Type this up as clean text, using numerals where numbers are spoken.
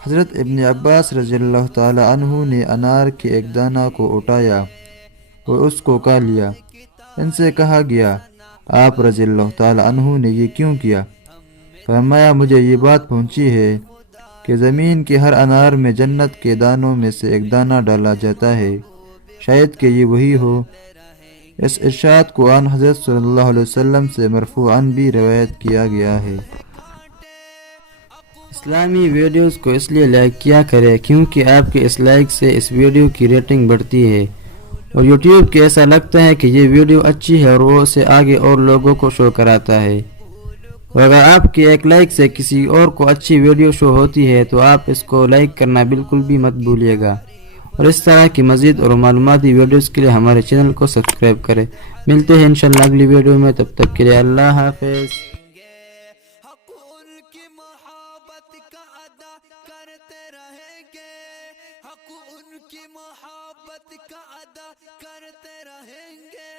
حضرت ابن عباس رضی اللہ تعالی عنہ نے انار کے ایک دانہ کو اٹھایا اور اس کو کھا لیا۔ ان سے کہا گیا، آپ رضی اللہ تعالی عنہ نے یہ کیوں کیا؟ فرمایا، مجھے یہ بات پہنچی ہے کہ زمین کے ہر انار میں جنت کے دانوں میں سے ایک دانہ ڈالا جاتا ہے، شاید کہ یہ وہی ہو۔ اس ارشاد کو آن حضرت صلی اللہ علیہ وسلم سے مرفوعاً بھی روایت کیا گیا ہے۔ اسلامی ویڈیوز کو اس لیے لائک کیا کرے کیونکہ آپ کے اس لائک سے اس ویڈیو کی ریٹنگ بڑھتی ہے اور یوٹیوب کے ایسا لگتا ہے کہ یہ ویڈیو اچھی ہے اور وہ اسے آگے اور لوگوں کو شو کراتا ہے، اور اگر آپ کے ایک لائک سے کسی اور کو اچھی ویڈیو شو ہوتی ہے تو آپ اس کو لائک کرنا بالکل بھی مت بھولیے گا، اور اس طرح کی مزید اور معلوماتی ویڈیوز کے لیے ہمارے چینل کو سبسکرائب کریں۔ ملتے ہیں انشاءاللہ اگلی ویڈیو میں، تب تک کے لیے اللہ حافظ۔ حق ان کی محبت کا ادا کرتے رہیں گے، حق ان کی محبت کا ادا کرتے رہیں گے۔